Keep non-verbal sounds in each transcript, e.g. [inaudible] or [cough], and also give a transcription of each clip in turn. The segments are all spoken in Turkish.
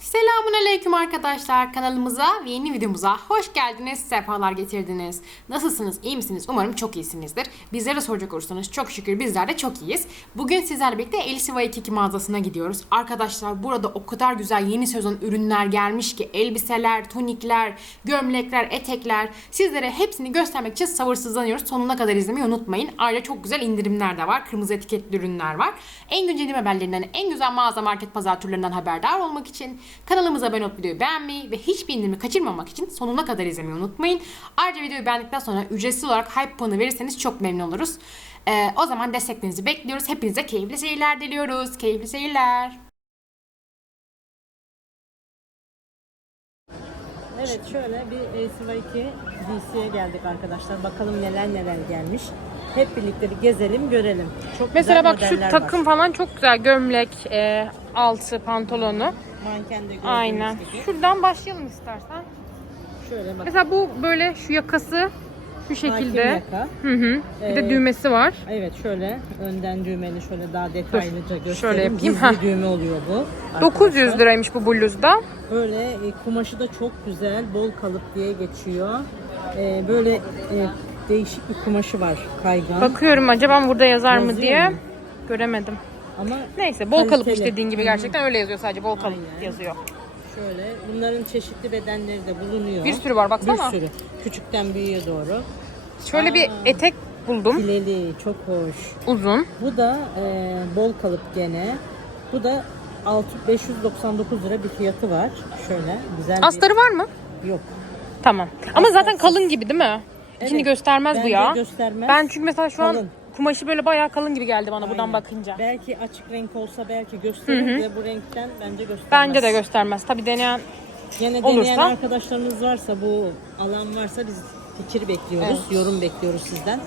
Selamun Aleyküm arkadaşlar kanalımıza ve yeni videomuza hoş geldiniz, sefalar getirdiniz. Nasılsınız, iyi misiniz? Umarım çok iyisinizdir. Bizlere soracak olursanız çok şükür bizler de çok iyiyiz. Bugün sizlerle birlikte Elsiva 22 mağazasına gidiyoruz. Arkadaşlar burada o kadar güzel yeni sezon ürünler gelmiş ki elbiseler, tunikler, gömlekler, etekler sizlere hepsini göstermek için sabırsızlanıyoruz. Sonuna kadar izlemeyi unutmayın. Ayrıca çok güzel indirimler de var. Kırmızı etiketli ürünler var. En güncel haberlerinden, en güzel mağaza market pazar turlarından haberdar olmak için kanalımıza abone olup videoyu beğenmeyi ve hiçbir indirimi kaçırmamak için sonuna kadar izlemeyi unutmayın. Ayrıca videoyu beğendikten sonra ücretsiz olarak hype puanı verirseniz çok memnun oluruz. Ee, o zaman desteklerinizi bekliyoruz. Hepinize keyifli seyirler diliyoruz. Keyifli seyirler. Evet şöyle bir ACV 2 DC'ye geldik arkadaşlar. Bakalım neler neler gelmiş. Hep birlikte bir gezelim görelim. Çok Mesela güzel bak şu modeller takım var. falan çok güzel. Gömlek, e, altı, pantolonu. Mankende gördüğünüz Aynen. gibi. Şuradan başlayalım istersen. Şöyle bak. Mesela bu böyle şu yakası şu şekilde. yaka. Hı hı. Bir de Ee, düğmesi var. Evet şöyle önden düğmeli şöyle daha detaylıca göstereyim. yapayım. Gizli düğme oluyor bu. 900 arkadaşlar. liraymış bu bluzda. Böyle e, kumaşı da çok güzel. Bol kalıp diye geçiyor. E, böyle e, değişik bir kumaşı var kaygan. Bakıyorum acaba burada yazar mı Yazıyor diye. mu? Göremedim. Ama Neyse bol kalıpmış Kaliteli. dediğin gibi gerçekten öyle yazıyor sadece bol kalıp Aynen. yazıyor. şöyle bunların çeşitli bedenleri de bulunuyor. Bir sürü var baksana. Bir sürü. Küçükten büyüğe doğru. Şöyle bir Aa. etek buldum. Fileli, çok hoş. Uzun. Bu da e, bol kalıp gene. Bu da 6 599 lira bir fiyatı var. Şöyle güzel Astarı var mı? bir yok. Tamam. Ama zaten Astarsız. kalın gibi değil mi? İçini Evet, göstermez bu bence ya. göstermez. Ben çünkü mesela şu an Kalın. Kumaşı böyle bayağı kalın gibi geldi bana buradan Aynen. bakınca. Belki açık renk olsa belki gösterir de bu renkten bence göstermez. Bence de göstermez. Tabii deneyen Yine olursa- deneyen arkadaşlarımız varsa bu alan varsa biz fikir bekliyoruz, yorum bekliyoruz sizden.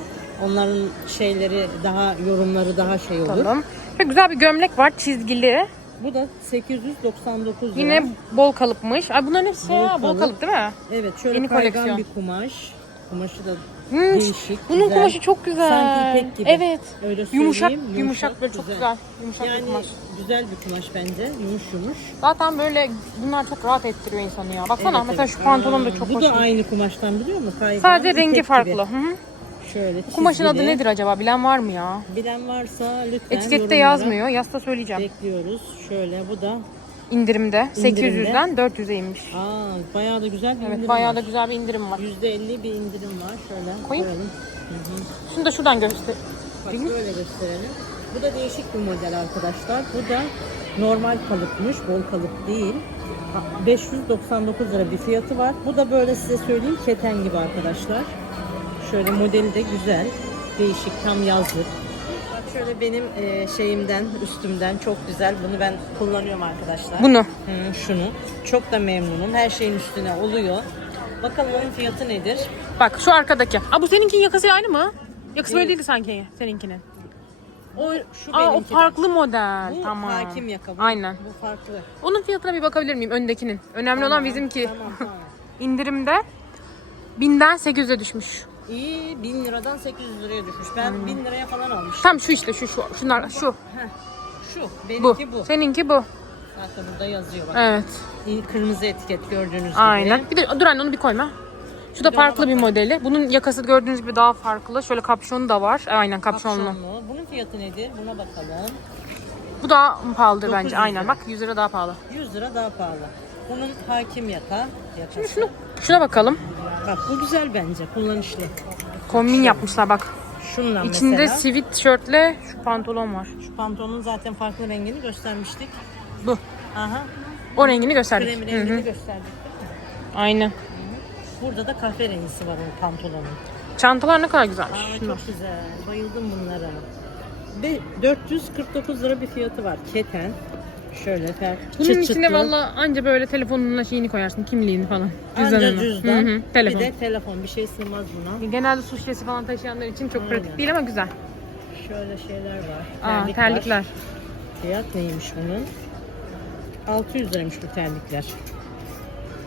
Onların şeyleri daha yorumları daha şey olur. Tamam. Ve güzel bir gömlek var çizgili. Bu da 899 lira. Yine bol kalıpmış. Ay bunların hepsi Bol ya, bol kalıp. kalıp değil mi? evet şöyle yeni kaygan koleksiyon. bir kumaş. Kumaşı da Hmm, değişik, Bunun güzel. kumaşı çok güzel. Sanki ipek gibi. Evet. Öyle Yumuşak, söyleyeyim, yumuşak, böyle çok güzel. Yumuşak bir Yani kumaş. güzel bir kumaş bence. Yumuş yumuş. Zaten böyle bunlar çok rahat ettiriyor insanı ya. Baksana Evet, mesela evet. şu pantolon da çok Bu hoş. da aynı kumaştan biliyor musun? Kaygan, Sadece rengi gibi. farklı. Hı hı. Şöyle Bu kumaşın adı çizgili. nedir acaba? Bilen var mı ya? Bilen varsa lütfen Etikette yorumlara yazmıyor. Yazsa söyleyeceğim. Bekliyoruz. Şöyle bu da İndirimde. İndirimde. 800'den 400'e inmiş. aa bayağı da güzel bir Evet indirim bayağı var. da güzel bir indirim var. %50 bir indirim var. Şöyle Koyayım. koyalım. Şunu da şuradan göster. Bak böyle gösterelim. Bu da değişik bir model arkadaşlar. Bu da normal kalıpmış. Bol kalıp değil. Ha, 599 lira bir fiyatı var. Bu da böyle size söyleyeyim keten gibi arkadaşlar. Şöyle modeli de güzel. Değişik tam yazlık. Şöyle benim e, şeyimden, üstümden çok güzel. Bunu ben kullanıyorum arkadaşlar. Bunu. Hı, şunu. Çok da memnunum. Her şeyin üstüne oluyor. Bakalım onun fiyatı nedir? Bak şu arkadaki. Aa bu seninkinin yakası aynı mı? Yakası böyle değildi sanki seninkinin. O şu Aa o benimki de. farklı model. Bu tamam. hakim yaka. Bu, Aynen. Bu farklı. Onun fiyatına bir bakabilir miyim öndekinin? Önemli olan bizimki. Tamam tamam. [laughs] İndirimde 1000'den 800'e düşmüş. İyi 1000 liradan 800 liraya düşmüş. Ben 1000 liraya falan almıştım. Tam şu işte şu şu şunlar şu. Heh, şu Bu. benimki bu. Seninki bu. Zaten burada yazıyor bak. Evet. İyi, Kırmızı etiket gördüğünüz gibi. Aynen. Bir de dur anne onu bir koyma. Şu da farklı bir modeli. Bunun yakası gördüğünüz gibi daha farklı. Şöyle kapşonu da var. Aynen kapşonlu. Kapşonlu. Bunun fiyatı nedir? Buna bakalım. Bu daha pahalıdır 900 bence. Aynen. lira. Bak 100 lira daha pahalı. 100 lira daha pahalı. Bunun hakim yaka. Yakası. Şunu şuna bakalım. Bak bu güzel bence. Kullanışlı. Kombin yapmışlar bak. Şunla İçinde mesela. sivit tişörtle şu pantolon var. Şu pantolonun zaten farklı rengini göstermiştik. Bu. Aha. O rengini gösterdik. Krem rengini hı. gösterdik. Aynen. Burada da kahverengisi var onun pantolonun. Çantalar ne kadar güzelmiş. Aa, Şunlar. çok güzel. Bayıldım bunlara. Ve 449 lira bir fiyatı var. Keten. Şöyle fer. Bunun çıt içine çıtlı. valla anca böyle telefonunla şeyini koyarsın. Kimliğini falan. Anca Cüzdanını. cüzdan. Hı hı. Telefon. Bir de telefon. Bir şey sığmaz buna. Genelde su şişesi falan taşıyanlar için çok Aynen. pratik değil ama güzel. Şöyle şeyler var. Aa, Terlik terlikler. Var. Fiyat neymiş bunun? 600 liraymış bu terlikler.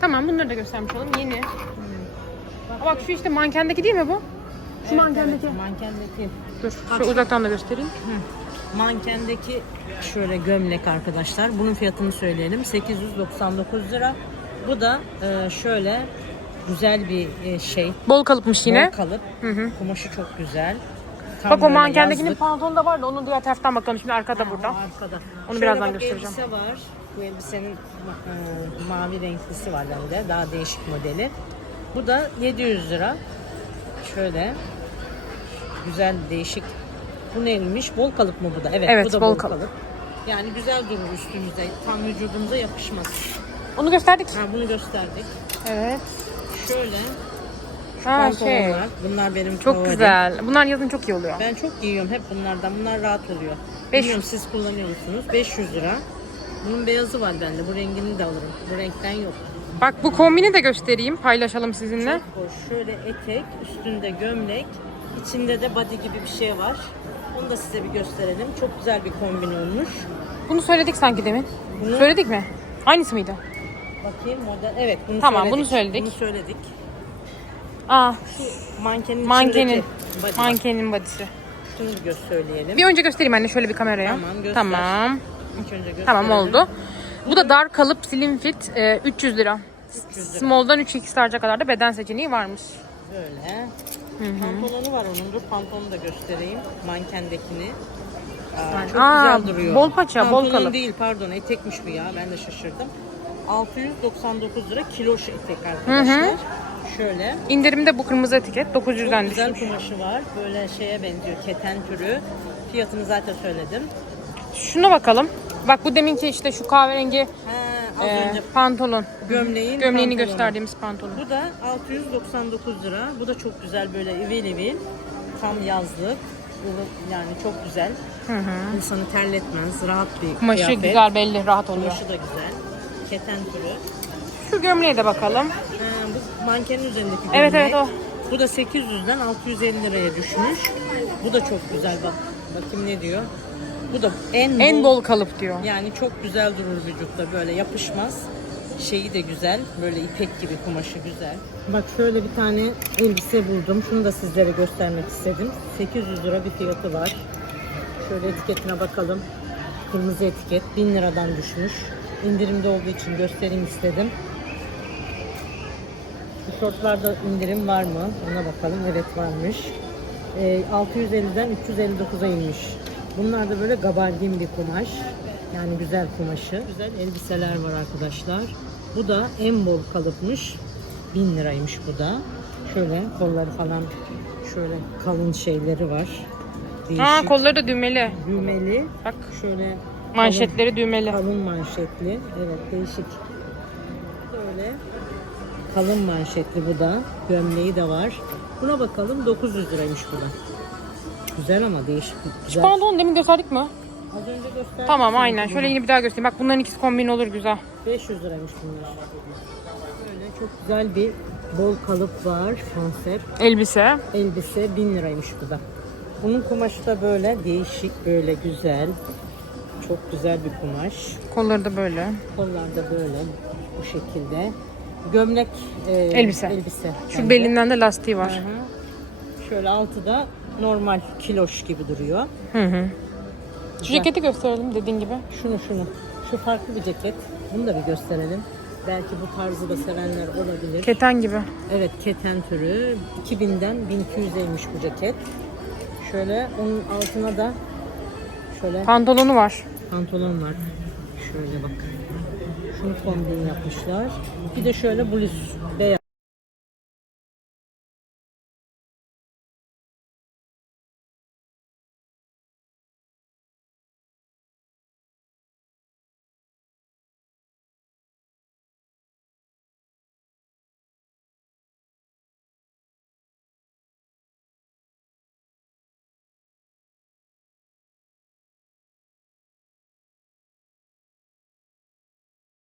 Tamam bunları da göstermiş olalım. Yeni. Aa, bak şu işte mankendeki değil mi bu? Şu Evet, mankendeki. evet, mankendeki. Dur şu uzaktan da göstereyim. Mankendeki şöyle gömlek arkadaşlar. Bunun fiyatını söyleyelim. 899 lira. Bu da e, şöyle güzel bir e, şey. Bol kalıpmış yine. Bol kalıp. Kumaşı çok güzel. Tam Bak o mankendekinin pantolonu da vardı. Onun diğer taraftan bakalım. Şimdi arkada burada. Arkada. Onu Şöyle birazdan bak, göstereceğim. elbise var. Bu elbisenin e, mavi renklisi var bende. Daha değişik modeli. Bu da 700 lira. Şöyle. Güzel değişik. Bu neymiş? Bol kalıp mı bu da? Evet, Evet, bu da bol bol, kalıp. kalıp. Yani güzel durur üstümüzde. Tam vücudumuza yapışmaz. Onu gösterdik. Ha, bunu gösterdik. Evet. Şöyle Ha şey. Bunlar benim Çok favorim. güzel. Bunlar yazın çok iyi oluyor. Ben çok giyiyorum hep bunlardan. Bunlar rahat oluyor. 500. Bilmiyorum siz kullanıyor musunuz? 500 lira. Bunun beyazı var bende. Bu rengini de alırım. Bu renkten yok. Bak bu kombini de göstereyim. Paylaşalım sizinle. Hoş. Şöyle etek, üstünde gömlek, içinde de body gibi bir şey var. Onu da size bir gösterelim. Çok güzel bir kombin olmuş. Bunu söyledik sanki demin. Bunu- Söyledik mi? Aynısı mıydı? Bakayım model. Evet bunu Tamam, söyledik. bunu söyledik. Bunu söyledik. Aa, Mankenin, mankenin. içindeki body. Mankenin body'si. Şunu bir göz söyleyelim. Bir önce göstereyim anne şöyle bir kameraya. Tamam, göster. Tamam. İlk önce gösterelim. Tamam oldu. Bu da dar kalıp slim fit e, 300 lira. 300 lira. Small'dan 3x large'a kadar da beden seçeneği varmış. Böyle. Pantolonu var onun. Dur pantolonu da göstereyim. Mankendekini. Aa, çok Aa, güzel duruyor. bol paça, bol Pantolon kalıp. değil pardon etekmiş bu ya. Ben de şaşırdım. 699 lira kiloş etek arkadaşlar. Şöyle. İndirimde bu kırmızı etiket 900'den Çok güzel düşmüş. kumaşı var. Böyle şeye benziyor. Keten türü. Fiyatını zaten söyledim. Şuna bakalım. Bak bu deminki işte şu kahverengi He, az e, önce pantolon. gömleğin Gömleğini pantolonu. gösterdiğimiz pantolon. Bu da 699 lira. Bu da çok güzel böyle ivil ivil. Tam yazlık. Bu Yani çok güzel. Hı hı. İnsanı terletmez. Rahat bir Kumaşı kıyafet. güzel belli rahat oluyor. Kumaşı da güzel. Keten türü. Şu gömleğe de bakalım. Ee, bu mankenin üzerindeki gömlek. Evet evet o. Bu da 800'den 650 liraya düşmüş. Bu da çok güzel bak. Bakayım ne diyor. Bu da en, En bol kalıp diyor. Yani çok güzel durur vücutta böyle yapışmaz. Şeyi de güzel. Böyle ipek gibi kumaşı güzel. Bak şöyle bir tane elbise buldum. Şunu da sizlere göstermek istedim. 800 lira bir fiyatı var. Şöyle etiketine bakalım. Kırmızı etiket 1000 liradan düşmüş. İndirimde olduğu için göstereyim istedim. Şu şortlarda indirim var mı? Ona bakalım. Evet varmış. Ee, 650'den 359'a inmiş. Bunlar da böyle gabardin bir kumaş. Yani güzel kumaşı. Güzel elbiseler var arkadaşlar. Bu da en bol kalıpmış. 1000 liraymış bu da. Şöyle kolları falan şöyle kalın şeyleri var. Değişik. Aa kolları da düğmeli. Düğmeli. Bak Şöyle manşetleri düğmeli. Kalın manşetli. Evet değişik. Böyle kalın manşetli bu da. Gömleği de var. Buna bakalım 900 liraymış bu da. Güzel ama değişik. Şu Güzel. pantolonu demin gösterdik mi? Az önce gösterdim. Tamam sana aynen. bunu. Şöyle yine bir daha göstereyim. Bak bunların ikisi kombin olur güzel. 500 liraymış bunlar. Böyle çok güzel bir bol kalıp var. Konsept. Elbise. Elbise 1000 liraymış bu da. Bunun kumaşı da böyle değişik, böyle güzel. Çok güzel bir kumaş. Kolları da böyle. Kollar da böyle bu şekilde. Gömlek e, Elbise. elbise. Şu bence. belinden de lastiği var. hı. Şöyle altı da normal kiloş gibi duruyor. Hı hı. Şu Güzel. ceketi gösterelim dediğin gibi. Şunu şunu. Şu farklı bir ceket. Bunu da bir gösterelim. Belki bu tarzı da sevenler olabilir. Keten gibi. Evet keten türü. 2000'den 1200'eymiş bu ceket. Şöyle onun altına da şöyle Pantolonu var. pantolon var. Şöyle bak. Şunu kombin yapmışlar. Bir de şöyle bluz beyaz.